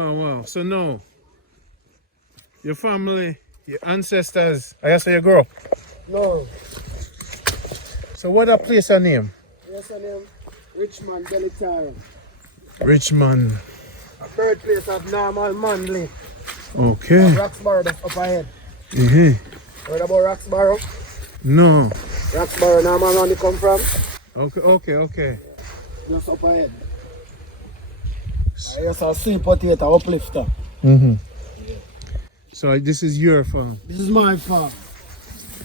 Oh wow. So no, your family, your ancestors, I guess where you grew up. No. So what that place her name? Yes, her name Richmond Delitara. Richmond. A birthplace of Normal Manley. Okay. Roxborough, that's up ahead. Heard about Roxborough? No. Roxborough, Normal Manley come from? Okay. Just up ahead. I just a sweet potato uplifter. So this is your farm. This is my farm.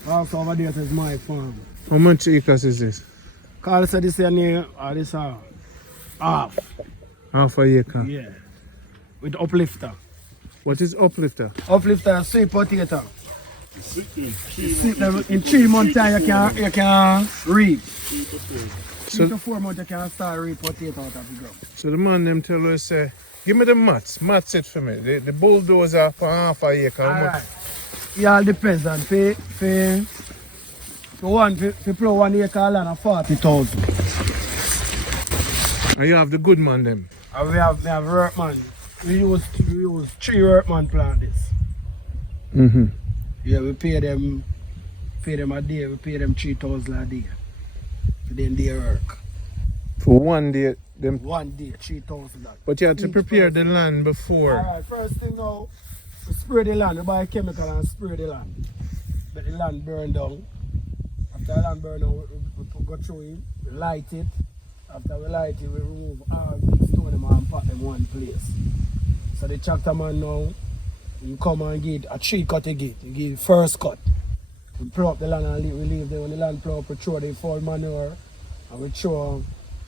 Also over there is my farm. How much acres is this? Carl said this here near, this half. Half a acre. Yeah. With uplifter. What is uplifter? Uplifter is sweet potato. In 3 months time you can reap. 3 to 4 months you can start reap potato out of the ground. So the man them tell us give me the mats it for me. The bulldozer for half a acre. Alright. It all depends on for plow 1 acre of land of 40,000. And you have the good man them. And we have workman. We use 3 workman plant this. Yeah, we pay them a day, we pay them 3,000 a day. For them day work. For 1 day them 1 day, 3,000. But you have to prepare the land before. Alright, first thing now, we spray the land, we buy chemical and spray the land. Let the land burn down. After the land burn down, we go through it, we light it. After we light it, we remove all big stone and put them one place. So the tractor man now, you come and get a 3 cut again. You give first cut. We plow up the land and we leave there. When the land plow up, we throw the fall manure and we throw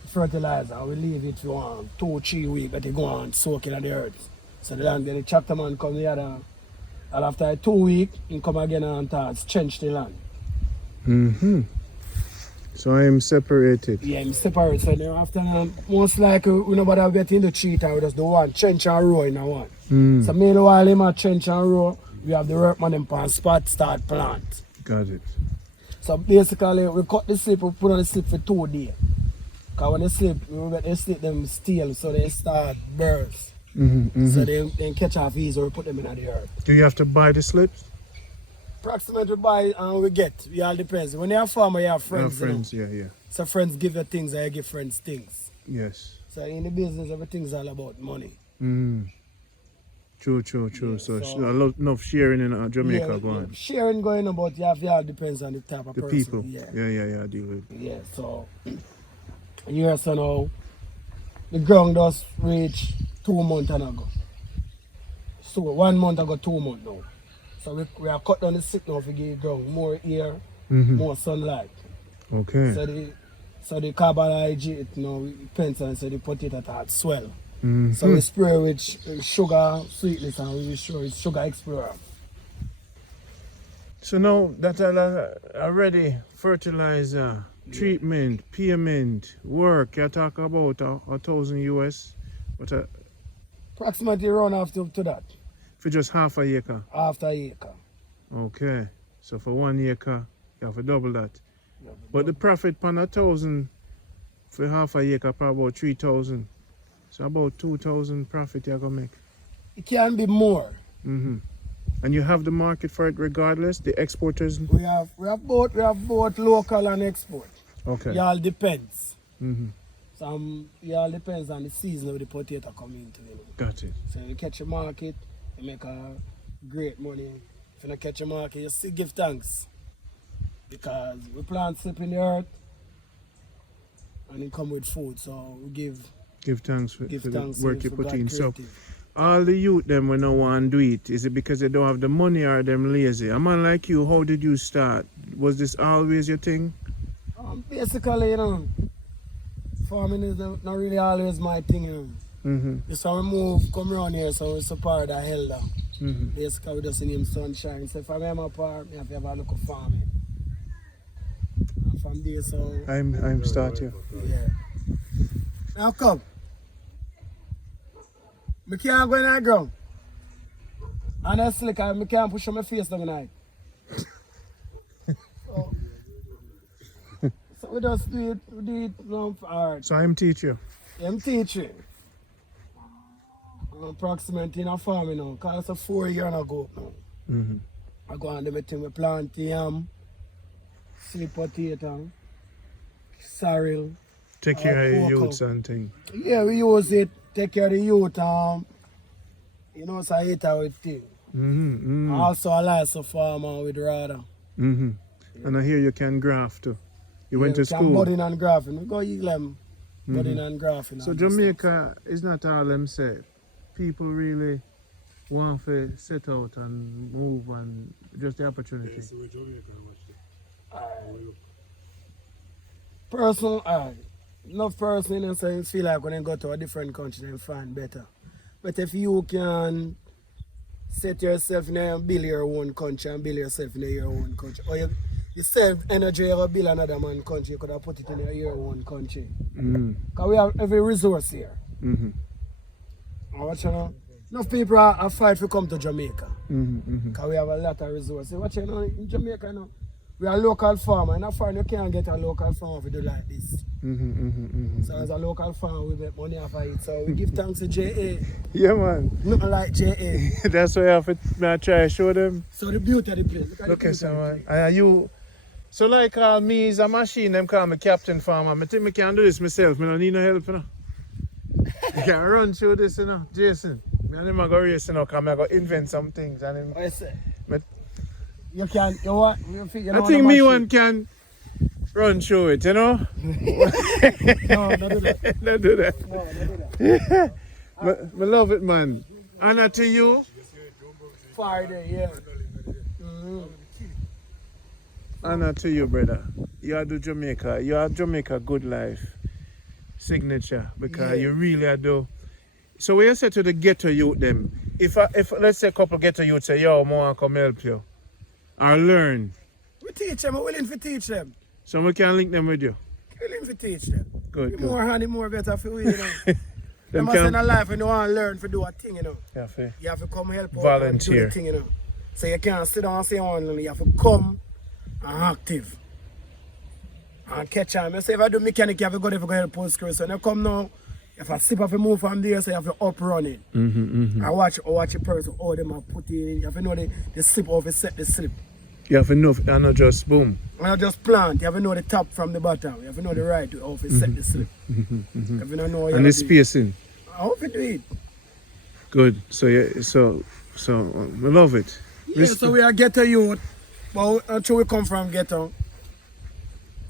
fertilizer and we leave it for 2-3 weeks that it go on soaking in the earth. So the land, then the tractor man come the other, and after 2 weeks, he come again and trench the land. So I am separated. Yeah, I'm separate. So then after that, most likely we nobody get in the treat and we just do one trench and row in a one. So meanwhile him a trench and row, we have the workman them pan spot start plant. Got it. So basically we cut the slip, we put on the slip for 2 days. Because when they slip, we get the slip them steel so they start burst. So they catch off easy, we put them in the earth. Do you have to buy the slips? Approximately we buy and we get. It all depends. When you're a farmer, you have friends. Friends, you know? yeah. So friends give you things and you give friends things. Yes. So in the business, everything's all about money. True. Yeah, so a lot enough sharing in Jamaica going. Yeah. Sharing going on, but it all depends on the type of The person. people. Yeah, I deal with. Yeah, so you so now the ground just reached 2 months ago. So 1 month ago, 2 months now. So we are cut down the stick now to give the ground more air, more sunlight. Okay. So the carbohydrate now pencil so the potato start swell. So we spray with sugar sweetness and we show it's sugar explorer. So now that already fertilizer, treatment, payment, work, you talk about 1,000 US, but Approximately run after to that. for just half a acre. After acre. Okay. So for 1 acre, you have to double that. Yeah, But the profit per 1,000 for half a acre probably about 3,000. So about 2,000 profit you're gonna make. it can be more. And you have the market for it regardless, the exporters. We have both local and export. Okay. It all depends. It all depends on the season of the potato coming into. You know. Got it. So if you catch a market, you make a great money. If you don't catch a market, you still give thanks. Because we plant slip in the earth and it come with food. So we give thanks for thanks the work you for put God in. So creative. all the youth them when no one do it, is it because they don't have the money or them lazy? A man like you, how did you start? Was this always your thing? Basically, you know, farming is not really always my thing, you know. Just when we come around here, so it's a part of Helder. Basically, we just name Sunshine. So if I'm in my part, I have to have a look at farming. And from there, so... I'm starting. Yeah. Now come. I can't go in the ground. Honestly, because I can't push on my face down tonight. So we just do it hard. So I'm teacher. I'm teaching. Approximately in a farm, you know, because it's a 4 year ago now. Mm-hmm. I go on the thing, we plant yam, sweet potato, sorrel, Take care of your cocoa. youths and things. Yeah, we use it, take care of the youth, you know, so I eat with thing. Mm-hmm. Mm-hmm. Also, I like a farmer with rather. Mm-hmm. And I hear you can graft too. You went we to can school. budding and grafting. We go eat them, budding and grafting. So and that Jamaica is not all them say. People really want to set out and move and just the opportunity. Personal, enough person, you know, so you feel like when you go to a different country, then find better. But if you can set yourself in a build your own country and build yourself in your own country, or you save energy you build another man's country, you could have put it in your own country. Because we have every resource here. What you know? Enough people are fight to come to Jamaica. Because we have a lot of resources. What you know, in Jamaica, you know, we are local farmer. In a farm, you can't get a local farmer to do like this. So as a local farmer, we make money off of it. So we give thanks to JA. Yeah, man. Nothing like JA. That's why I have to try to show them. So the beauty of the place. Look at someone. You. So like me is a machine, them call me Captain Farmer. I think I can do this myself. I don't need no help, you know. You can run through this, you know, Jason. I don't go race, you know, because I go invent some things. And I say. But you can, you what? You know, I think me one can run through it, you know? No, don't do that. Don't do that. No, don't do that. I love it, man. Honor to you. Friday, yeah. Honor to you, brother. You are do Jamaica. You are Jamaica good life signature because you really do. So when you say to the ghetto youth them, if let's say a couple ghetto youth say, yo, I want to come help you or learn. We teach them, we're willing to teach them. So we can link them with you. Willing to teach them. Good, The good. more handy, more better for we, you know. Them must in a life when you want to learn to do a thing, you know. Yeah, fair. You have to come help out Volunteer. and do the thing, you know. So you can't sit down and say only, you have to come and active. And catch on. I say if I do mechanic, you have to go there for help post crew. So when you come now, you have to slip off and move from there, so you have to up running. I watch a person, how them are put in. You have to know the slip off, set the slip. You have enough and not just boom. When you just plant, you have to know the top from the bottom. You have to know the right way, how to set the slip. You have to know how you And the spacing. How to do it. Good. So yeah, so we love it. Yeah, so we are ghetto youth, but until we come from ghetto,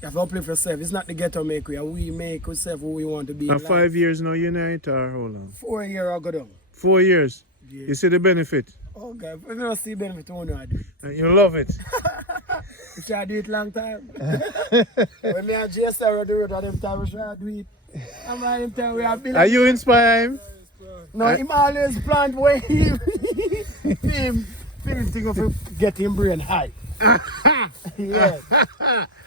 you have to uplift yourself. It's not the ghetto make we make ourselves who we want to be. 5 years now unite or hold on? 4 years ago down. 4 years. Yeah. You see the benefit. Oh God, if you don't see benefit, you know I do. You love it. You try to do it long time. When me and Jay Sarah do it at them time, we try to do it. I'm at him time we are building. Are you inspired him? No, him always plant where him thing of get him brain high. Yes.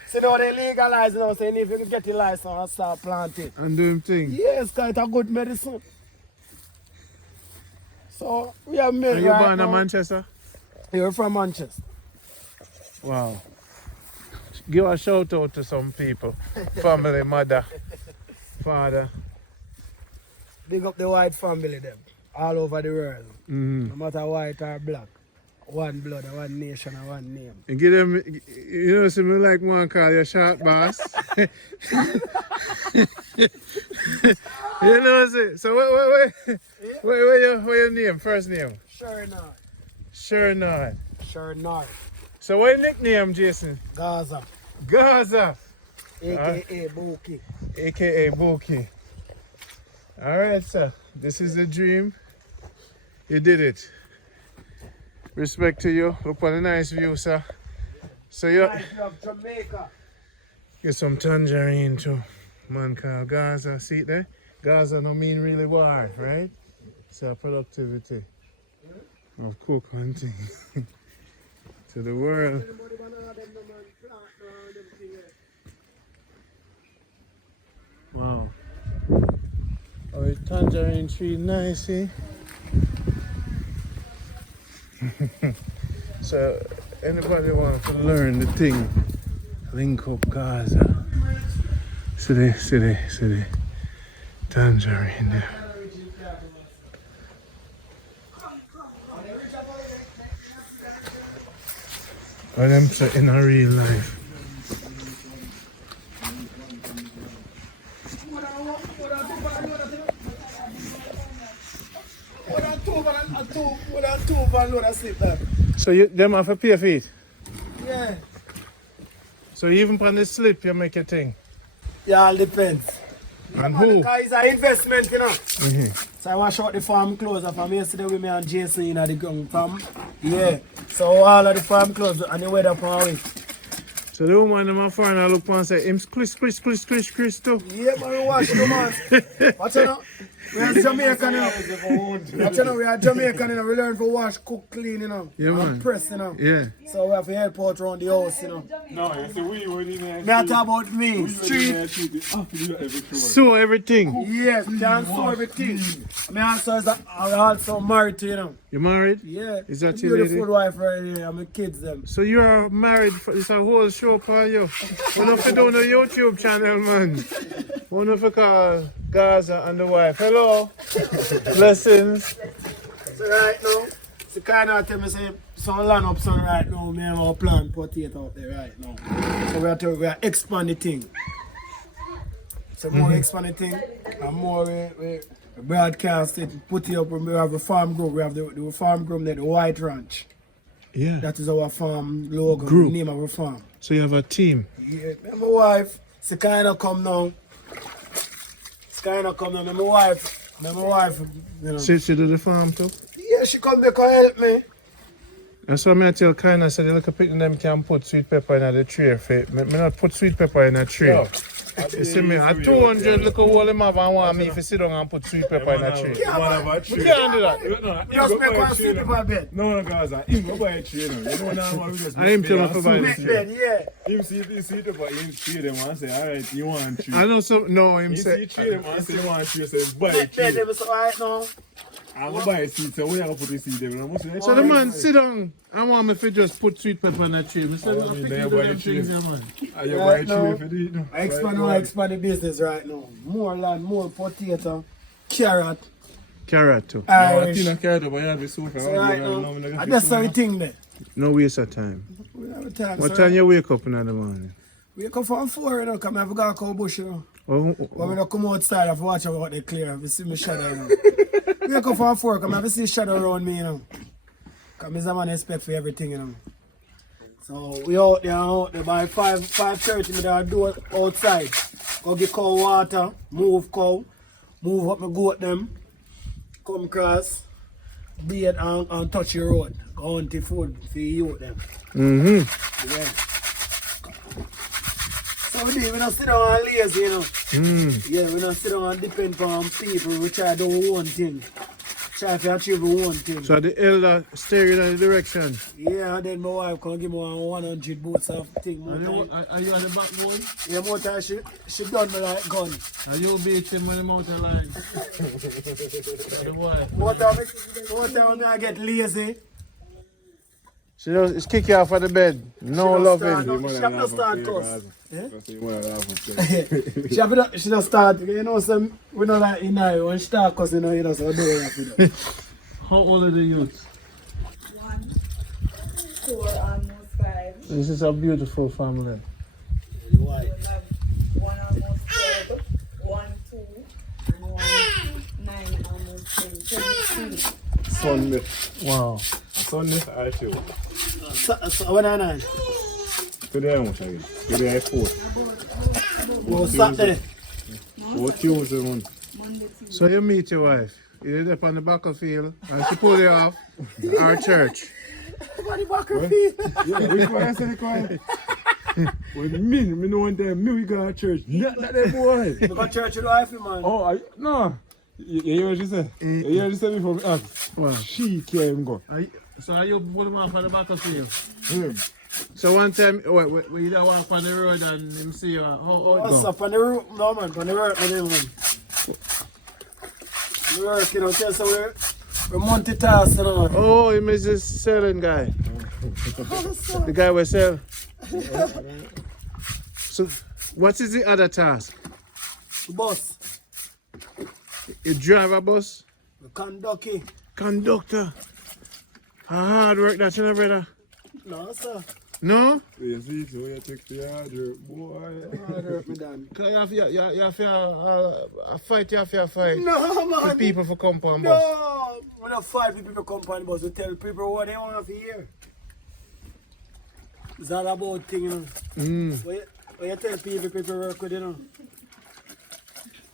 So now they legalize now, saying if you can get the license and start planting. And do him thing. Yes, because it's a good medicine. So we are Are married you right born in now. Manchester? You're from Manchester. Wow. Give a shout out to some people. Family, mother, father. Big up the white family them. All over the world. Mm-hmm. No matter white or black. One blood, one nation, and one name. And give them, you know, so me like one call you short boss. You know, so what your name, first name? Sure not. Sure not. Sure not. So what your nickname, Jason? Gaza. Gaza. AKA Buki. AKA Buki. Alright, sir. This is the dream. You did it. Respect to you. Look on a nice view, sir. So you of Jamaica. get some tangerine too. Man called Gaza. See it there? Gaza no mean really war, right? So productivity of cook hunting to the world. Wow. Our tangerine tree nice, eh? So anybody want to learn the thing, link up Gaza. See the tangerine there. Or them say in a real life. So you them have to pay for it? Yeah. So even on the slip you make your thing? Yeah, all depends. And who? Because it's an investment, you know. Mm-hmm. So I wash out the farm clothes from yesterday with me and Jason in the ground farm. Yeah. So all of the farm clothes and the weather for it. So the woman in my phone I look and say, him Chris too. Yeah, man, we wash them, man. Watch out now. We are Jamaican, you know. Watch out now, we are Jamaican, you know. We learn to wash, cook, clean, you know. Yeah, man. And press, you know. Yeah. So we have to help out around the house, you know. No, you see, we were in there. Me I talk about me, street. So everything. Yes, can sew everything. Me also is also married to, you know. You married? Yeah. Is that your beautiful lady? wife right here and my kids them. So you are married for it's a whole show for you. One of you doing a YouTube channel, man. One of you call Gaza and the wife. Hello. Blessings. So right now, it's the kind of tell me say some land up son right now, me have a plant potato out there right now. So we are expanding thing. So more expanding thing and more we broadcast it, put it up. We have a farm group. We have the farm group there, the White Ranch. Yeah. That is our farm logo, Group. the name of our farm. So you have a team. Yeah, me and my wife, she kind of come now. She kind of come now. Me and my wife, you know. She do the farm too? Yeah, she come back and help me. That's why I tell Kind of said the little picking them can put sweet pepper in the tray. Me not put sweet pepper in a tray. Yeah. You see me, at 200 look at all them have and want me if you sit down and put sweet pepper in a tray. You We can't do that. Just make one sleep in my bed. No, Gaza. Him go buy a tree, you know. You know now we just I him tell me for buy Make the bed, tree. yeah. Him see it, but him see them and say, alright, you want tree. I know some, no, him Him see say, tree them and say, you want tree, say, buy a Make bed, tree. them so right now. I'm gonna buy a seed, so we are gonna put the seed there. You must say, so the man sit down and want me to just put sweet pepper in a tree. I said, Oh, I I mean, pick they you buy them a tree. things here, man. are you Right buy a now, tree if you do it? I expand the business right now. More land, more potato, carrot, Carrot too. No, I Irish. think I carried up, but you have to soak. So right now, and that's the thing there. No waste of time. We have a time. What so time you wake up in the morning? we come from 4, you know, come have a go cow bush, you know. Oh, But we don't come outside, I have to watch out what they clear. If you see me shadow, you know. We come from 4, come have to see shadow around me, you know. Because I'm a man expect for everything, you know. So we out there by 5:30, me there do it outside. Go get cow water, move up my goat them, come across, beat and touch your road. Go hunt the food for you them. mm-hmm. Yeah. So we don't sit down and lazy, you know. Yeah, we don't sit down and depend on people. We try to do one thing. Try to achieve one thing. So the elder steer in the direction. Yeah, and then my wife can give me 100 boots of thing. More time. Are you on the backbone? Yeah, more time she done me like gun. Are you beat him when the mountain line? The boy. More time I get lazy. She just kick you off of the bed. No She don't start, loving. no. She have to start cuss. Yeah? She just start, you know, some, we don't like in her. When she start cussing, you know, so I do it. How old are the youths? 1, 4, almost 5. This is a beautiful family. Why? We have 1 almost 12, 1, 2, and 1, 9, almost 10, 23. Sunday. Wow. Sunday, I feel. So when I know? Today, how much again? Today, I 4. Oh, Saturday. 4 Tuesday, man. Monday, Tuesday. So you meet your wife. You're up on the battlefield and she pull you off our church. Everybody back her feet. Yeah, we quiet, say quiet. With me know one time, me we go to church. Not that boy. We got church with wife, man. Oh, no. You hear what she said? You hear what she said before me ask? Wow. She can't go. So are you pull him off on the battlefield? Yeah. So one time, we either walk on the road and him see you, how it What's go? up on the road? No, man, on the road, man. On the road, you know, so we're multitask, you know. Oh, him is this selling guy. The guy will sell. So what is the other task? Boss, You drive a bus? the conductor. Conductor. Hard work that, you know, brother. No, sir. No? You see, so you take the hard work, boy. Hard work me done. Cause you have to fight, you have to fight. No, For man. people for come on bus. No. We don't fight with people come on bus. We tell people what they want to hear. It's all about things, you know. When you tell people work with, you know.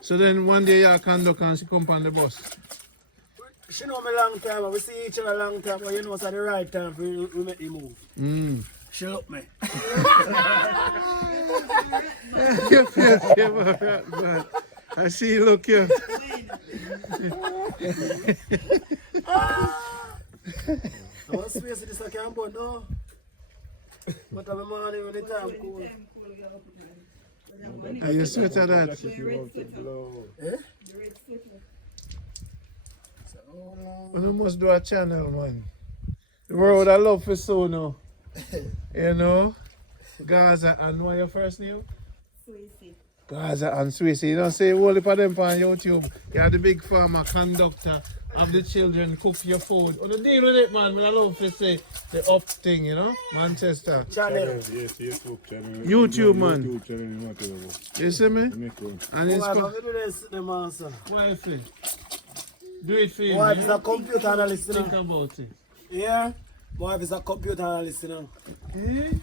So then one day you conduct and she come on the bus. She know me long time, we see each other long time, but you know it's at the right time for we make the move. She look me. You feel bad. I see you look here. I want space in this I can't but no. But I'm morning when the time cool. Are you sweat at that? Eh? You must do a channel, man. The world I love for so now. You know? Gaza and what your first name? Swayze. Gaza and Swayze. You don't say all of them on YouTube. You're the big farmer, conductor of the children, cook your food. On the deal with it, man. I love to say the up thing, you know? Manchester. Channel. Yes, YouTube channel. YouTube, man. YouTube channel, whatever. You see me? Make one. And it's Why have to do this, the man, sir? why is it? Do it for you. Why man. is a computer analyst, you Think know? about it. Yeah? Why is a computer analyst, you know? Eh?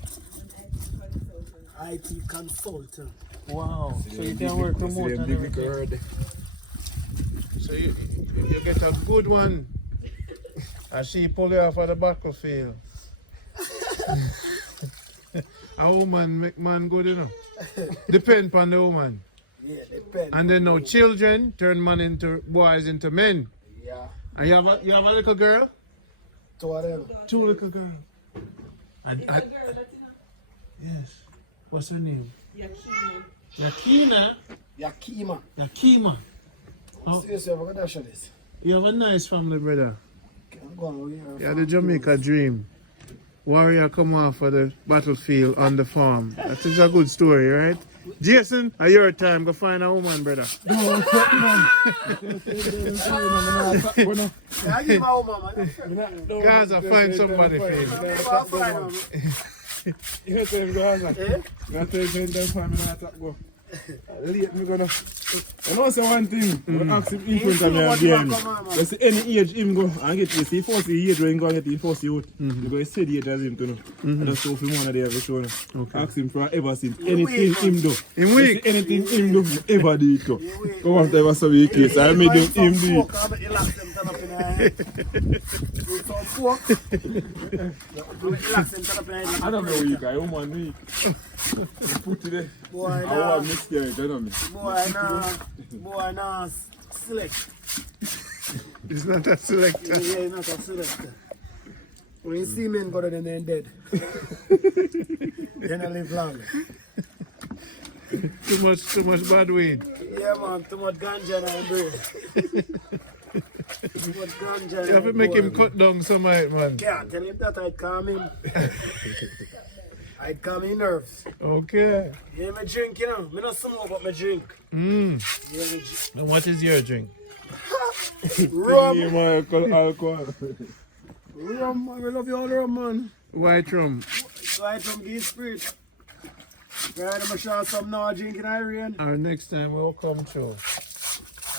IT consultant. Wow. So you can work remote and everything. So you get a good one. And she pull you off at the battlefield. A woman make man good, you know. Depend on the woman. Yeah, depends. And then now children turn man into boys into men. Yeah. And you have a little girl? To whatever. 2 little girls. Yes. What's her name? Yakina. Yakima. Yakima. Oh, Seriously, I'm going to show this. you have a nice family, brother. I'm going over here. You have the Jamaica dream. Warrior come off of the battlefield on the farm. That is a good story, right? Jason, at your time, go find a woman, brother. Yeah, I give my woman, man. Guys, I find somebody for you. You tell him go Gaza. Eh? You tell him them family not to go. Late me gonna. You know say one thing. We ask him in front of me and behind me. You see any age him go and get you see first the age when he go and get the first youth. Because he said the age as him to know. And that's how him one of the ever show. Ask him for ever seen anything him do. In week. Anything him do ever do it to. Go on to ever saw the case. I made him do it. I don't know week. I want week. Put it there. Boy, I nah. want miscarriage. I don't know. Boy, nah. Select. It's not a selector. Yeah, he's not a selector. When you see men go to them, they're dead. Then I live long. Too much bad weed. Yeah, man, too much ganja and bread. Too much ganja. You have to make him cut down some of it, man. Can't tell him that I'd calm him. I'd calm his nerves. Okay. Yeah, me drink, you know. Me not smoke, but me drink. Yeah, me drink. Now what is your drink? Rum. Alcohol. Rum, man. We love you all rum, man. White rum. White rum, give spirit. Right, I'm sure some now drinking Iran. Or next time we'll come through.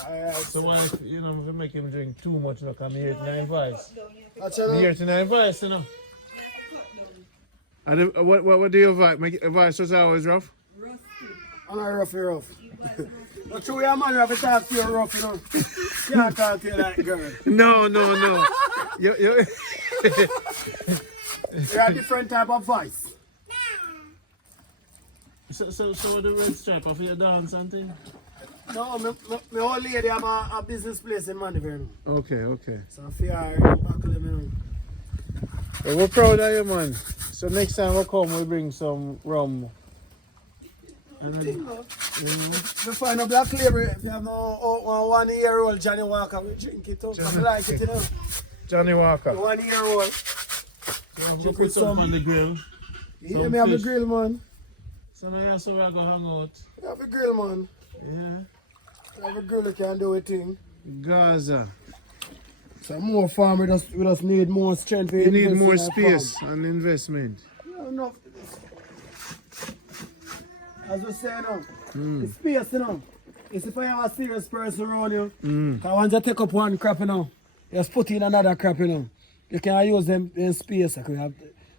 Alright. So why if you know if you make him drink too much, you know, come here to 9 Vice. That's Here it. to 9 Vice, you know. And what do you advise? Make advice was always rough? I'm not rough. But true, yeah, man, you have to talk to you rough, you know. Can't talk to you like girl. No. you You have different type of voice. So what the red stripe of your dance and thing? No, my old lady have a business place in Mandiver. Okay. So I feel I buckle them, you know. Well, we're proud of you, man. So next time we come, we bring some rum. And then, you know, We find a black label, if you have no 1 year old Johnny Walker, we drink it up. I like it, you know. Johnny Walker. 1 year old. We'll put some on the grill. Yeah, me have a grill, man. So now you're so we're going to hang out. You have a grill, man. Yeah. You have a grill, you can do a thing. Gaza. So more farm, we just need more strength. You need more space and investment. Yeah, enough. As we say now, the space, you know. It's if I have a serious person around you, because once you take up one crap, you know, you just put in another crap, you know. You can use them in space. Because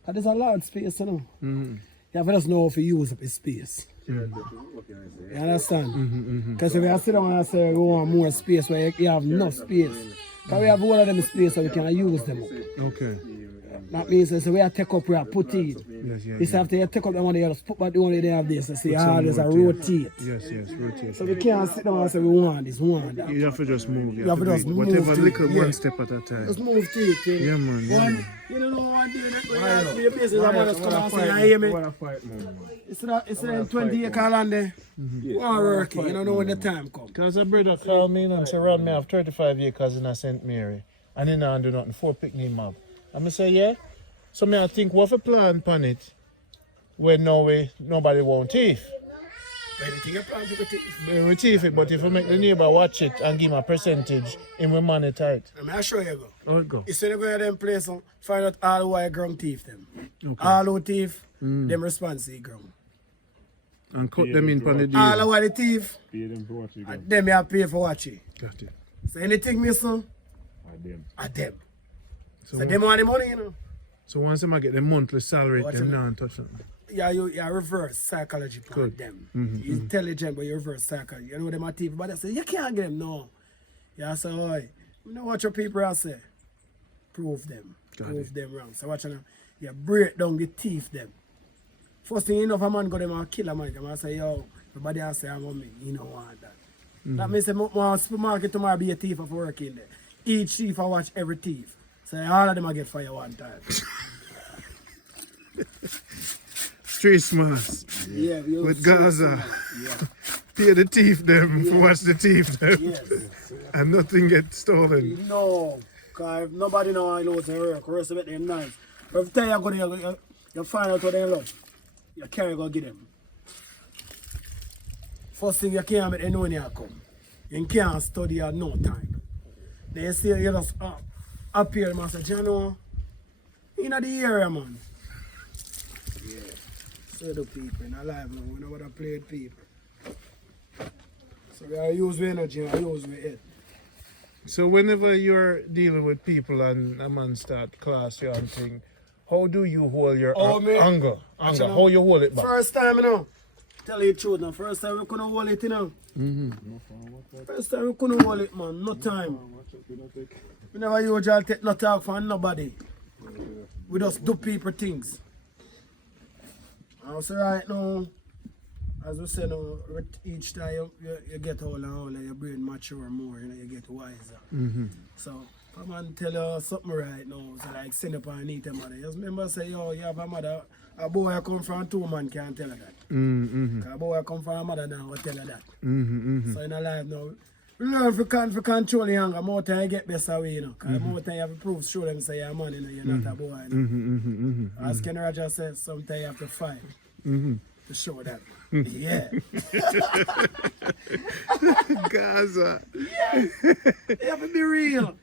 there's a large space, you know. You have to just know how to use up the space. You understand? Because if you sit down and say we want more space, where you have enough space. Because we have all of them space so we can use them up. Okay. That means so we have to take up, we have put in. Yes. This after you take up the one, you just put back the one they have this. So see how there's a rotate. Yes, rotate. So we can't sit down and say we want this, we want that. You have to just move. You have to just move whatever to little it, one step at a time. Just move to it. Yeah, man. One, you don't know what doing it when you're business, I'm just come and say, you hear me? It's a 20-acre land there. We are working, you don't know when the time comes. Because a brother called me and said, Ron, me have 35 acres in a St. Mary. And then I do nothing, 4 picnic mob. And I say, yeah. So me I think what if a plan upon it when nobody won't thief. Anything you plan to thief? We thief it, but if we make the neighbor watch it and give him a percentage, him will manage tight. I'll show you go. How it go? Instead of going to them place, find out all who are ground thief them. Okay. All who thief, them response to the ground. And cut them in upon the deal. All who are the thief, Pay them for what you got. them you have to pay for watching. Got it. So anything missing, Them. them. So, So them want the money, you know. so once I get the monthly salary, Watch them them. not touch them. Yeah, you reverse psychology for Good. them. You're intelligent, but you reverse psychology. You know them are thief, but they say, you can't get them, no. Yeah, say, oi, you know what your people are say? Prove them. Got Prove it. them wrong. So watch now. You break down the thief them. First thing you know, if a man go them and kill a man, them and say, yo, everybody else say, I'm on me. You don't want that. That means my supermarket tomorrow be a thief of work in there. Each thief I watch every thief. So all of them I get fired one time. Christmas Yeah, with Gaza. Pay the thief them, watch the thief them. Yes. And nothing gets stolen. No, because if nobody know I lose their work, rest of it them nice. Every time you go there, you find out what they love. You can't go get them. First thing you can't make them know when you come. You can't study at no time. Then you see you just up here, man, say, you know, in the area, man. Yeah. So the people in our life, man, we know what I play with people. So we are use with energy and use with it. So whenever you're dealing with people and a man start class you and thing, how do you hold your me. anger? Actually, How you hold it back? First time, you know, tell you the truth, now. First time we couldn't hold it, you know. First time we couldn't hold it, man. No time. We never usually take no talk from nobody. We just do people things. And so right now, as we say now, with each time you get older and older, your brain mature more, you know, you get wiser. So if a man tell you something right now, so like send up and eat a mother, just remember say, yo, you have a mother, a boy come from 2 man can't tell her that. Because a boy come from a mother now will tell her that. So in our life now, we learn to control your anger, more time you get better way, you know. Because more time you have to prove, show them say you're a man, you know, you're not a boy. You know? As Ken Roger says, sometimes you have to fight to show that. Yeah. Gaza. You have to be real.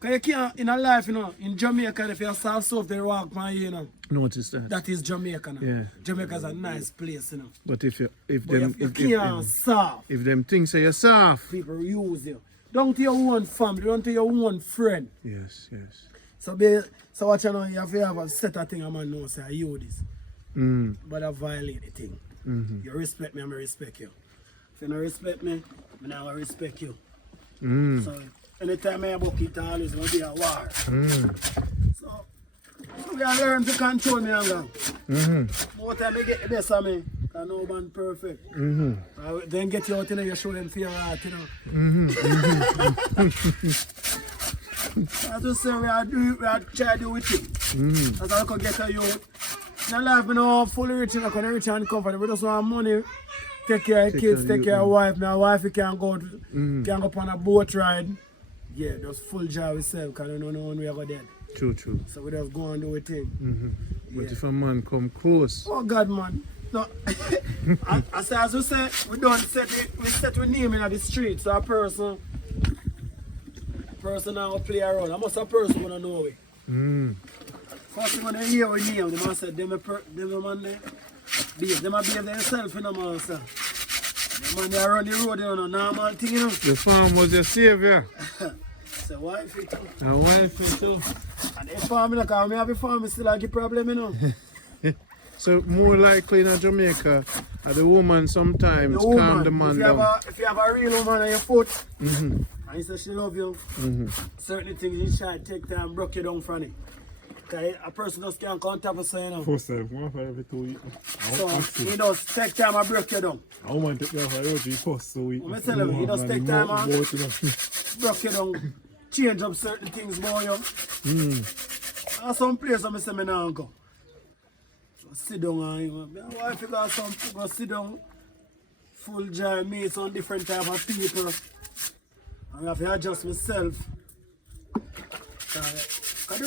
Because you can't, in a life, you know, in Jamaica, if you're soft, they walk by you, you know. Notice that. That is Jamaica now. Yeah. Jamaica's a nice place, you know. But if But you can't soft, if them things say you're soft. people use you. Down to your own family, down to your own friend. Yes. So what you know, you have to have a set of things a man knows, say, you this. But I violate the thing. You respect me, I respect you. If you don't respect me, I don't respect you. So anytime I book it, always going to be a war. So we gotta learn to control me anger. More time I get the best of me, because no man perfect. Then get you out, you know, you show them for your heart, you know. As I say, we are try to do with it. As I could get a youth. In life, we know fully rich, and I can rich and comfortable. We just want money, take care of kids, take care of wife. My wife can go on a boat ride. Yeah, just full job itself, because I don't know when we ever dead. True. So we just go and do a thing. But if a man come close. Oh God, man. No. as we say, we don't set it, we set we name in the street. So a person now play around. I must a person wanna know it. First thing when they hear we name, they must say, them a man there. Them a behave themselves, you know, man, sir. The man they run the road, you know, normal thing, you know. The farm was your savior. Say, wifey too. A wifey too. And if farming, like, I have a farm, still like a problem, you know. So more likely in Jamaica, the woman sometimes The woman, calm the man down. if you have a real woman on your foot, Mm-hmm. and you say she love you, Mm-hmm. certain things you should take time, broke you down from it. Because a person just can't come on top of say, you know. First time, one for every 2 weeks. So, he does take time and break you down. I want to take me for every first 2 weeks. I'm telling you, he does take time and Both, you know. broke you down, change up certain things more, you. And some place I say, I don't go. So sit down and my wife got some go sit down, full jar, meet some different type of people. And I have to adjust myself. Because the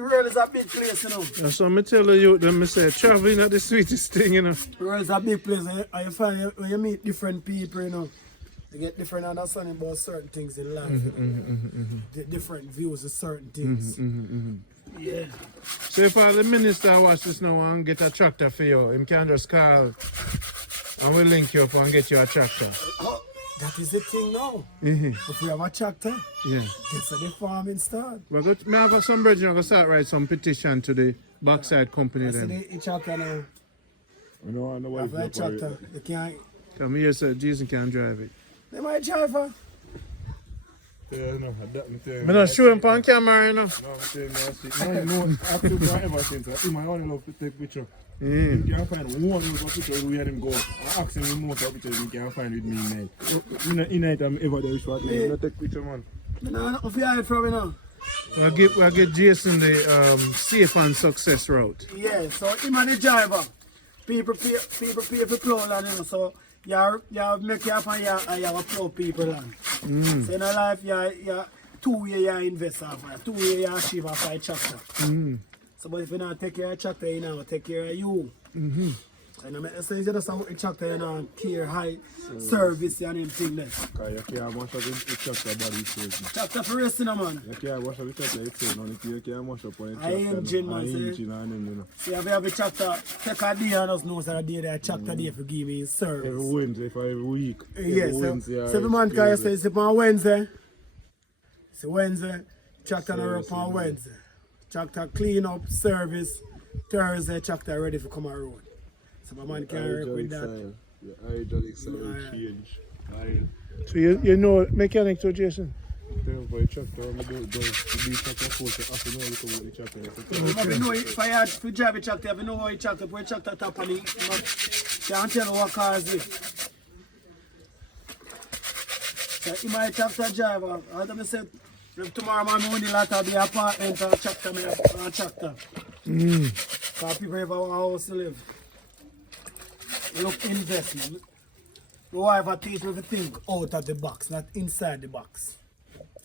world is a big place, you know. That's what I tell the youth, them I say, traveling is the sweetest thing, you know. The world is a big place, and you find when you meet different people, you know, you get different understanding about certain things in life. Get different views of certain things. Yeah. So if the minister watch this now and get a tractor for you, him can just call and we'll link you up and get you a tractor. Oh, that is the thing now. Mm-hmm. If we have a tractor, Yeah. that's how the farming start. But I have some brethren going to start write some petition to the backside company That's then. the tractor now. I know what If a tractor, you can't. Come here, sir, Jason can drive it. They might drive her. Yeah, no, that me tell you. I'm not showing him on camera, you know. No, I'm telling you, I see. No, actually, I ever since I him, I only love to take picture. Mm. You can find one of the picture where him go. I ask him most of the pictures you can find with me night. In night I'm ever there short. I don't take picture, man. No, nothing for you from me now. We'll get Jason the safe and success route. Yeah, so him and the driver. People pay for plow land, you know, so you make your and you have a plow people land. So in a life, you 2 years you invest off it, 2 years you achieve off a tractor. So but if you don't take care of tractor, you know, take care of you. So you know, so you just have a tractor, you know, care, high service and everything there. Because you can't wash up the tractor body itself. Tractor for racing, man. You can't wash up the tractor itself. You can't wash up on the A tractor. engine, man, say. Engine and then, you know. So if you have a tractor, take a day and just know that a day that tractor day for give me service. Every Wednesday for every week. Yes, so every month can you say it's on Wednesday. It's Wednesday, tractor not up on Wednesday. Tractor clean up, service, Thursday, tractor ready for come on road. So my man can work with that. The hydraulic side change. So you know mechanic too, Jason? Then for the tractor, I do the tractor force, I have to know a little about the tractor. If you know if I had to drive a tractor, if you know how a tractor, put a tractor top on it, you can't tell what cause it. So in my tractor driver, as I said, if tomorrow man only lot of the apartment or tractor, me a tractor. Because people have a house to live. Look investment. My wife teach me to think out of the box, not inside the box.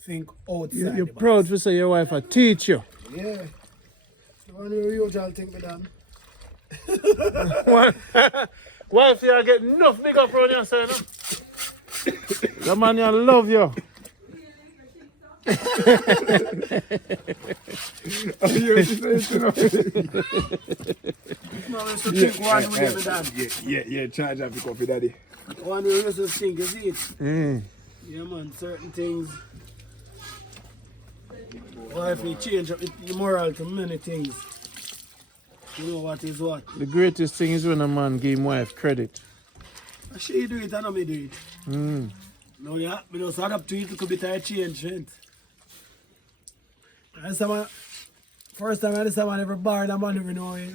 Think outside You're the box. proud to say your wife a teach you. Yeah. The one you usually think me done. Wife, you get enough big up around your side, no? The man you love you. No, used to think one way me done. Yeah, charge up for daddy. One way used to think is it. Yeah man, certain things. Wife you change up your moral to many things. You know what is what. The greatest thing is when a man give him wife credit. She do it and I me do it. No, yeah, we just adapt to it, it could be a change, right? And someone, first time I had someone ever borrowed a man even know it.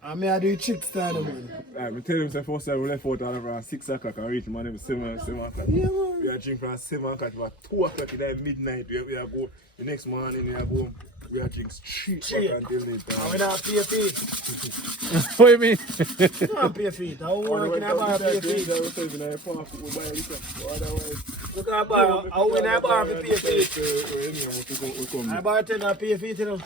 I mean, I do tricks time, man. I tell him, first time we left out around 6 o'clock and reach man, 7 o'clock. Yeah, man. We are drinking from 7 o'clock to about 2 o'clock in the midnight. We are go, the next morning we are go, we are drinking straight back until late. And we don't pay feet. What do you mean? We don't pay feet. I work in a bar pay feet. Look at a bar, I win a bar for pay feet. I bartender pay feet, you know.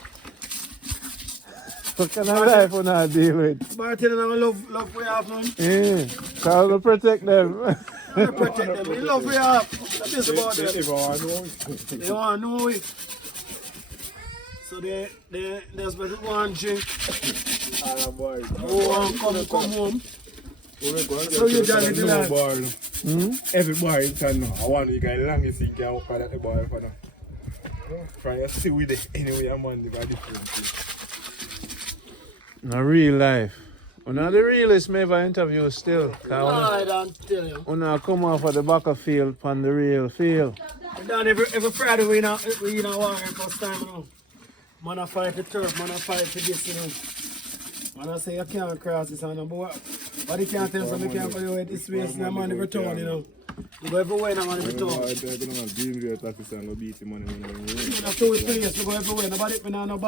What kind of life we not deal with? Bartender love we have, man. Yeah, cause to protect them. to protect them. We love we have. That's just about them. If I want to know it. They want to know it. So that's what they want to drink. All boy. Oh, come home. So you jolly the lad. Every boy in town now. I want you guys longest thing can walk at the boy for now. Try to see with it anyway, I'm on the different. No real life. Una the realest me ever interview still. I don't tell you. Una come off of the back of field on the real field. We done every Friday we not walk first time now. Man I fight for turf, man I fight for this, you know. Man I say you can't cross this and boy. But you can't tell us you can't go away this way, so man every town, you know. You go everywhere now man every town. I'm going to officer and go beat him on We have to with police, we go everywhere. Nobody, we not no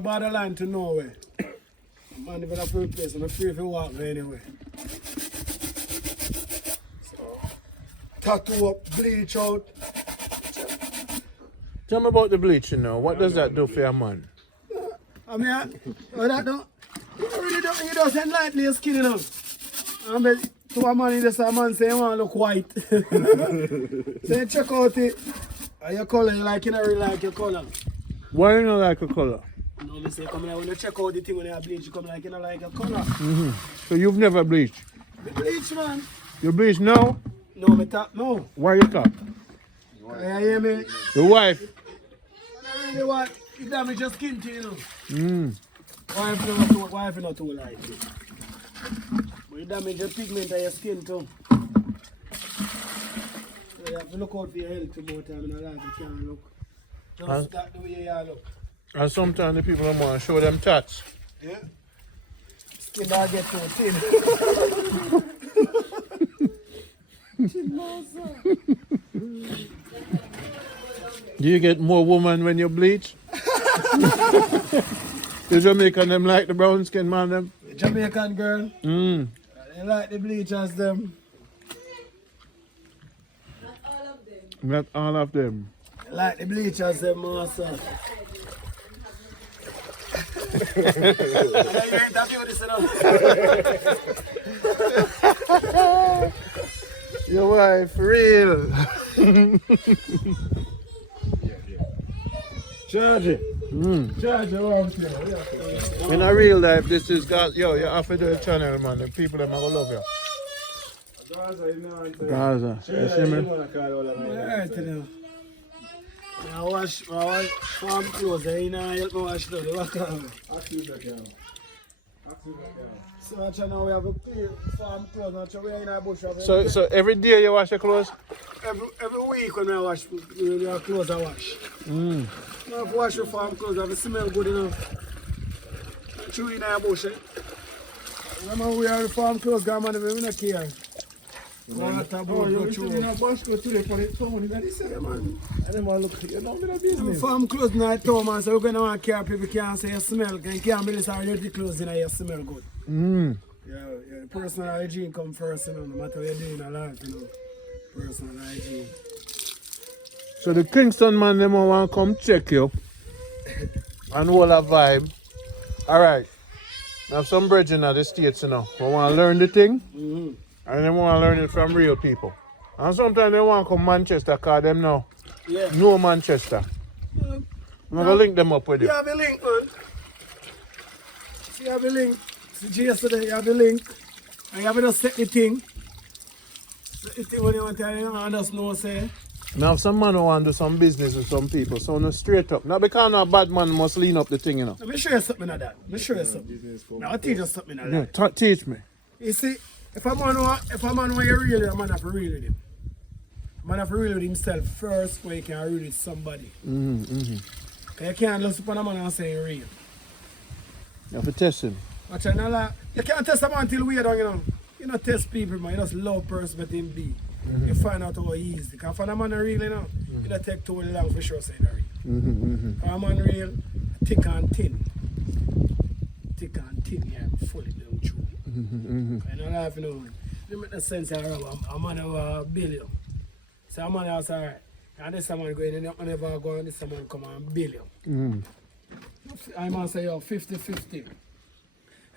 border line to nowhere. Man, if you have to replace, I'm free if you walk there anyway. So, tattoo up, bleach out. Tell me about the bleaching now. What does that do for your man? I mean, that don't, you really don't, you just enlighten your skin, you know. I mean, to a man, this a man say you want to look white. So you check out it, your color, you like, you don't really like your color. Why you not like a color? No, me say, come here, when you check out the thing when you bleach, you come like, you don't like your color. So you've never bleached? The bleach, man. You bleach now? No, me talk, no. Why you talk? You hear me? The wife? I don't really want, it damage your skin to you know. Wife not too like it. But it damage your pigment of your skin too. So you have to look out for your health more time in life. You can't look. Just that the way you look. And sometimes the people don't want to show them tats. Yeah? Skin that get too thin. Do you get more woman when you bleach? The Jamaican them like the brown skin man them? The Jamaican girl. They like the bleachers them. Not all of them. They like the bleachers them also. You interview this enough. Your wife, real. Charge it. Charge it around here. In a real life, this is God. Yo, you have to do a channel, man. The people them are gonna love you. Gaza, you see me? Alright, you know. I wash farm clothes, I help me wash them. So I know we have a clear farm clothes, we are in a bush. So every day you wash your clothes? Every week when I wash, we have clothes I wash. I have to wash the farm clothes, I have to smell good enough. True in a bush. Remember we have the farm clothes, man, we don't care. Water, boat, go through. You have to today for the town, you got to say, man. I don't want to look, you know, me no business. Farm clothes in the town, man, so we're going to want to care people can't say you smell, you can't be this dirty clothes in you smell good. Yeah, personal hygiene come first, you know, no matter what you're doing in life, you know. Personal hygiene. So the Kingston man, them want to come check you and hold a vibe. Alright. Have some brethren in the States, you know. We want to learn the thing. And they want to learn it from real people. And sometimes they want to come Manchester because them know. Yeah. No Manchester. I'm going to link them up with you. You have a link, man. You have a link. See, yesterday you have a link. And you have to set the thing. Set the thing when you want to, you know, and just know, say. Now, if some man who want to do some business with some people, so no straight up. Not because no bad man must lean up the thing, you know. Let me show you something like that. Let me show you something. Now, I'll teach you something like that. Yeah, teach me. You see, if a man want you really, a man have to really with him. A man have to really with himself first before he can really with somebody. You can't look upon a man and say real. You have to test him. Watch out, now, like, you can't test a man until we're done, you know. You don't test people, man. You just love person let him be. You find out how he is. Because if a man is real, you know, you don't take too long for sure say they're real. If a man real, thick and thin. Thick and thin, yeah, fully down true. And I laugh, you know, you make the sense of a man of a billion. So a man is alright. And this man going, and you never go, and this man come on billion. I man say, yo, 50-50.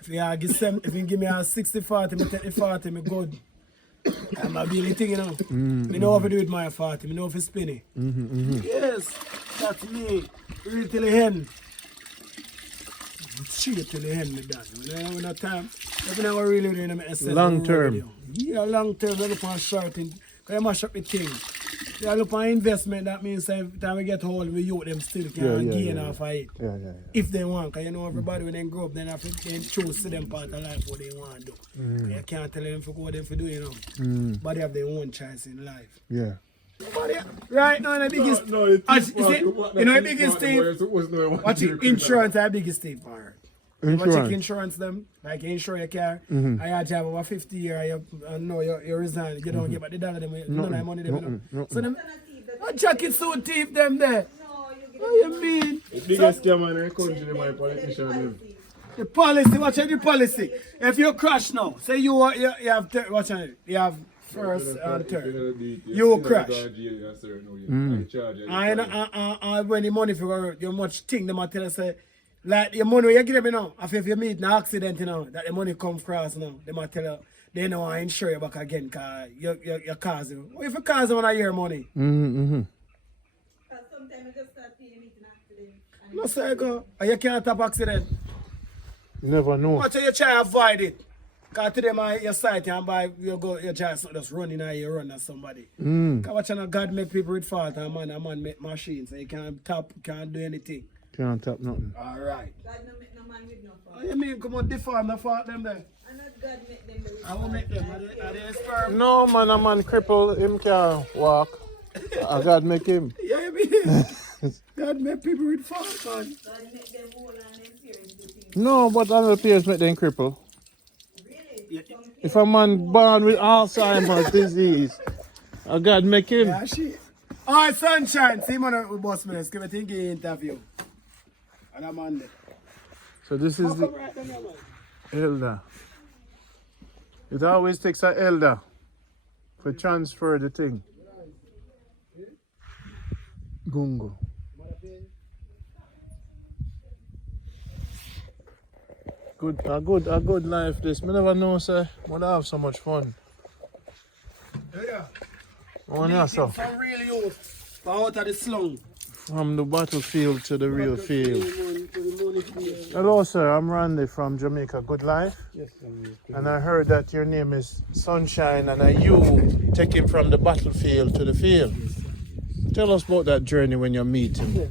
If you give me a 60-40, me take the 40, me good. I'm a really thing, you know. Me know how to do it my 40, me know how to spin it. Yes, that's me. Read till the end. Straight till the end, me done. When I have no time, if I never really do it, Long term. Yeah, long term, I look on short thing. Because I mash up the thing. I look on investment, that means every time we get hold, we youth them still can gain off of it. Yeah. If they want, because you know everybody when they grow up, then have to then choose to them part of life what they want to do. You can't tell them for what them for do, you know. But they have their own choice in life. Yeah. Right now, the biggest, you know the biggest thing, watch it, insurance are the biggest thing for her. You check insurance them, like you insure your car, and you have to have over 50 years, you resign, you don't get back the dollar, them, none of the money them, you know. So them, what jacket suit thief them there? What you mean? The biggest scam in the country, my politician. The policy, watch out the policy. If you crash now, say you have, watch out, you have first and third, you will crash. And when the money for you much thing, them tell us say, like your money you give them, you know, if you meet an accident, you know, that the money come across now, they might tell you, they know I insure you back again, because you cause you. What if you cause you on your money? Sometimes you just start feeling meet an accident. No, say go, and you can't have accident. You never know. Watch how you try to avoid it. Because today, your site and buy, you go, you just running and you run at somebody. Because watch how God make people with fault and man make machines, so you can't tap, can't do anything. Can't tap nothing. All right. God no make no man with no fault. What you mean, come on, deform the fault them there? And not God make them with I will make them, are they sperm? No man, a man cripple, him can't walk. I God make him. Yeah, you mean? God make people with fault, man. God make them whole and them parents do things. No, but other peers make them cripple. Really? Yeah. If a man born with Alzheimer's disease, I God make him. Yeah, shit. All right, sunshine. See, man, we boss me. Give me a thinking interview. And I'm on there. So this is the Right then, man. elder. It always takes an elder to transfer the thing. Gungo. A good life this. Me never know, sir. When I have so much fun. Yeah. When you so. From real youth. Out of the slum. From the battlefield to the real field. Hello, sir. I'm Randy from Jamaica. Good life. Yes, And I heard that your name is Sunshine, and you take him from the battlefield to the field. Tell us about that journey when you meet him.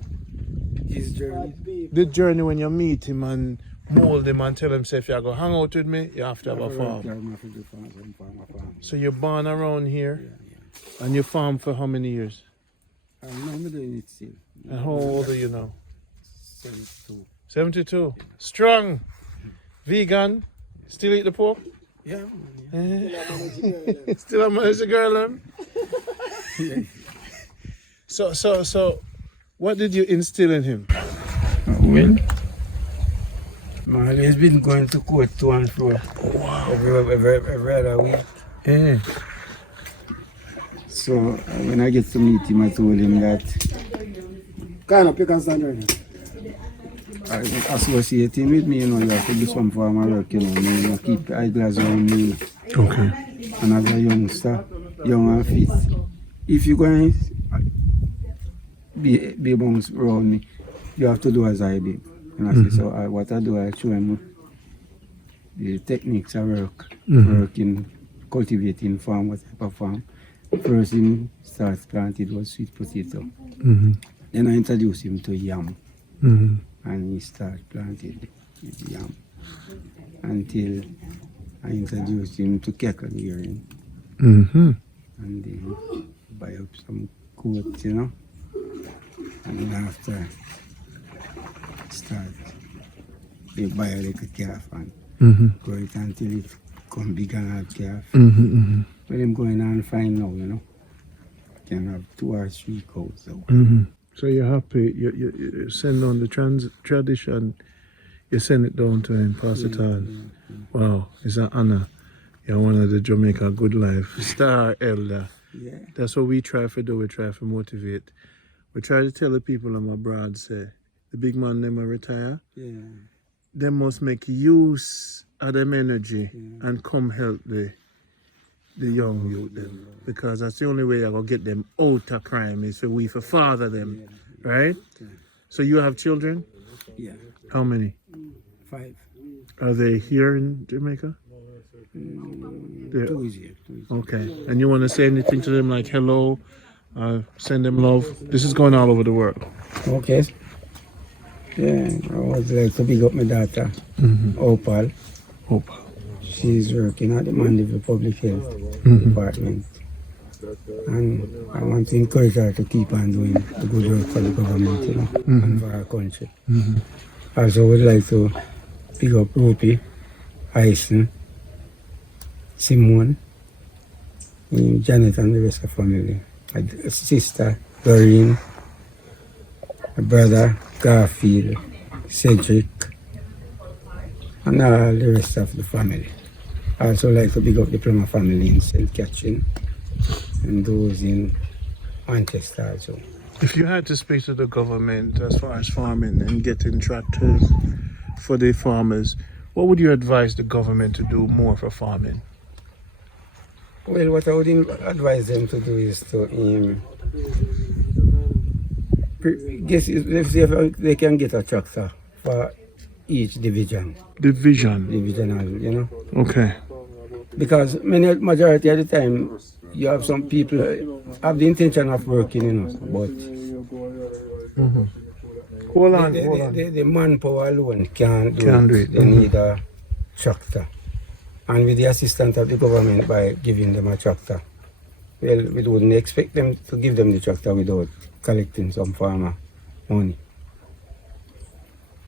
His journey. The journey when you meet him and mold him and tell him, say, if you're going to hang out with me, you have to have a farm. So you're born around here, and you farm for how many years? I'm doing it still. And how old are you now? 72. 72. Strong. Vegan. Still eat the pork? Yeah. Still a manage girl, So, what did you instill in him? Well, man, he's been going to court to and fro. Wow. Every other week. Yeah. So when I get to meet him, I told him that kind of pick and stand right now. Associating with me, you know, you have to do some farmer work, you know, you keep the eyeglass on me. Okay. And as a youngster, young and fit, if you're going to be amongst around me, you have to do as I did. And I say, so what I do, I show him the techniques I work, working, cultivating farm, what type of farm. First him starts planted was sweet potato. Then I introduced him to yam. And he started planted with yam. Until I introduced him to cattle rearing. And then buy up some goats, you know. And then after start they buy a little calf and grow it until it come big and have calf. But I'm going on fine now, you know. Can have 2 or 3 cows. So you're happy, you send on the tradition, you send it down to him, pass it on. Wow, it's an honor. You're one of the Jamaica Good Life star elder. Yeah. That's what we try to do, we try to motivate. We try to tell the people I'm abroad, say, the big man never retire. Yeah. They must make use of them energy and come help the the young youth them, because that's the only way I will get them out of crime is for father them, right? So you have children? Yeah. How many? 5. Are they here in Jamaica? 2 is here. 2 is here. Okay. And you want to say anything to them like hello, send them love? This is going all over the world. Okay. Yeah, I would like to big up my daughter, Opal. Hope. She's working at the Mandeville Public Health Department. And I want to encourage her to keep on doing the good work for the government, you know, and for our country. I also would like to pick up Rupi, Hyson, Simone, Janet and the rest of the family. My sister, Doreen, my brother, Garfield, Cedric, and all the rest of the family. I also like to pick up the Plummer family in St. Catherine and those in Manchester also. If you had to speak to the government as far as farming and getting tractors for the farmers, what would you advise the government to do more for farming? Well, what I would advise them to do is to let's see if they can get a tractor for each division. Divisional, you know. Okay. Because majority of the time, you have some people have the intention of working, you know, but Hold on. the manpower alone can't do Can't it. do it. They need a tractor. And with the assistance of the government by giving them a tractor, well, we wouldn't expect them to give them the tractor without collecting some farmer money.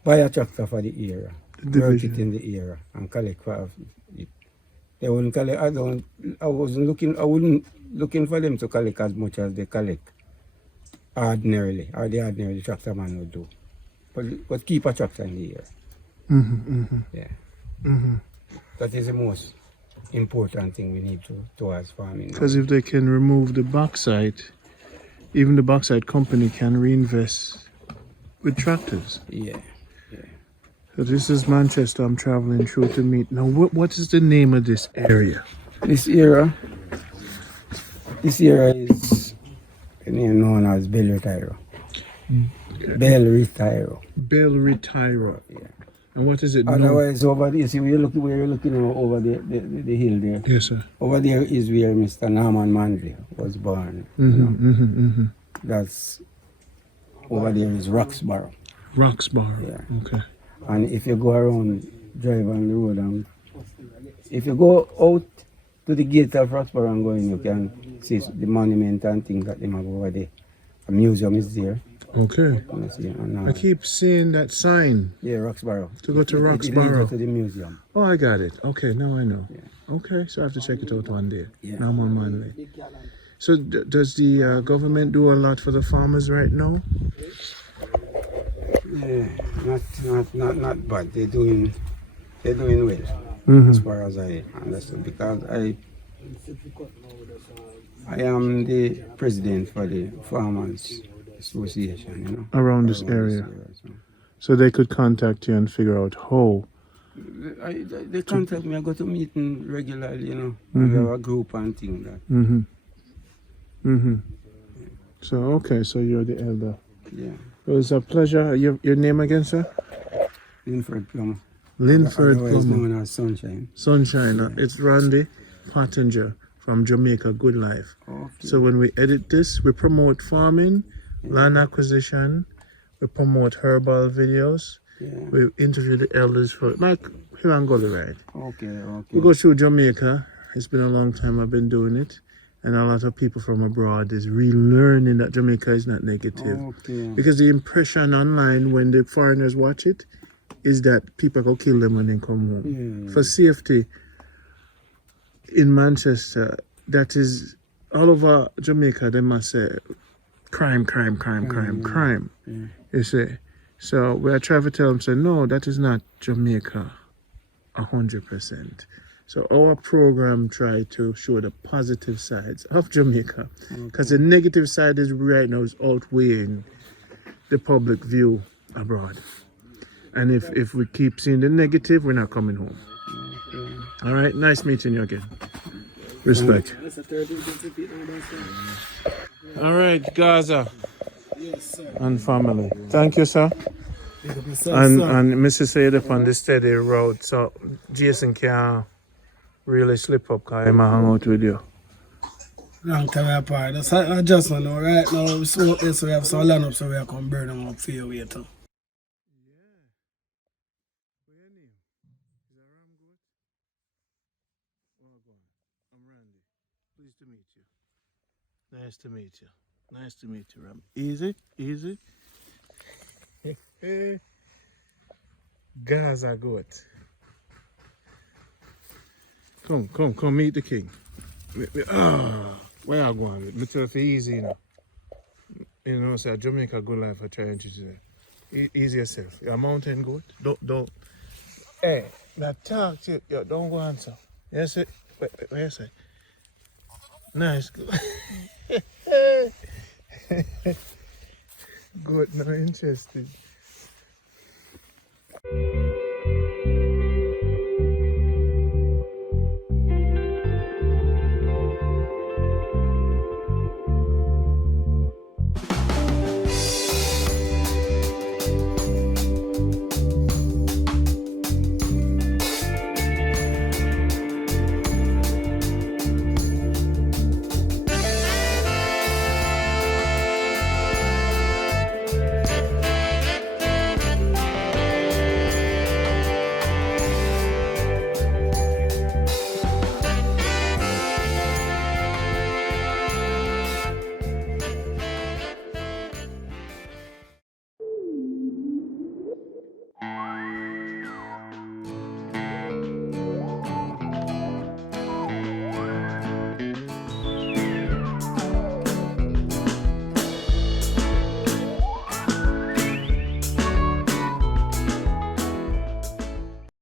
Buy a tractor for the area, work it in the area, and collect for it. They wouldn't collect. I wouldn't looking for them to collect as much as they collect ordinarily, or the ordinary tractor man would do. But keep a tractor in the area. Yeah. That is the most important thing we need to towards farming. Because if they can remove the bauxite, even the bauxite company can reinvest with tractors. Yeah. So this is Manchester I'm traveling through to meet. Now what is the name of this area? This area is known as Bel Retiro. Bel Retiro. Bel Retiro. Yeah. And what is it? Otherwise, over there, see where you're looking over the hill there. Yes, sir. Over there is where Mr. Norman Mandley was born. That's over there is Roxborough. Roxborough. Yeah. Okay. And if you go around, drive on the road, and if you go out to the gate of Roxborough and go in, you can see the monument and things that they have over there. A museum is there. Okay. You see, and, I keep seeing that sign. yeah, Roxborough. To go to It Roxborough. leads you to the museum. Oh, I got it. Okay, now I know. Yeah. Okay, so I have to check it out one day. Yeah. Now I'm on Monday. So does the government do a lot for the farmers right now? Yeah, not bad. They're doing well as far as I understand, because I am the president for the Farmers Association, you know. Around this area. So they could contact you and figure out how. They contact me. I go to meeting regularly, you know. We have a group and things that. So okay, so you're the elder. Yeah. It was a pleasure. Your name again, sir? Linford Plummer. Linford Otherwise Plummer. known as Sunshine. Sunshine. It's Randy Pottinger from Jamaica Good Life. Okay. So when we edit this, we promote farming, land acquisition, we promote herbal videos, Yeah. we interview the elders for like here in Gully Ride. Okay. We go through Jamaica. It's been a long time I've been doing it. And a lot of people from abroad is relearning that Jamaica is not negative. Okay. Because the impression online when the foreigners watch it is that people go kill them when they come home. For safety in Manchester, that is all over Jamaica, they must say crime. You see. So we are trying to tell them, say, no, that is not Jamaica 100%. So our program try to show the positive sides of Jamaica, because the negative side is right now is outweighing the public view abroad. And if we keep seeing the negative, we're not coming home. All right, nice meeting you again. Respect. That's a 30 feet down there. All right, Gaza Yes, sir. and family. Thank you, sir. Pick up yourself, And sir. Mrs. said up on the steady road, so Jason can't really slip up because I'm hang out with you. Long time apart. That's an adjustment now. Right now, so we have some land up, so we can burn them up for you later. Pleased to meet you. Nice to meet you. Nice to meet you, Ram. Easy, easy. Gaza goat. Come meet the king. Where you going with? Me tell you easy, you know. You know, say Jamaica good life I try to today. Easy yourself. You're a mountain goat. Don't. Hey, now talk to you. Don't go answer. Yes, it. Wait, yes, it. Nice. Goat not interested.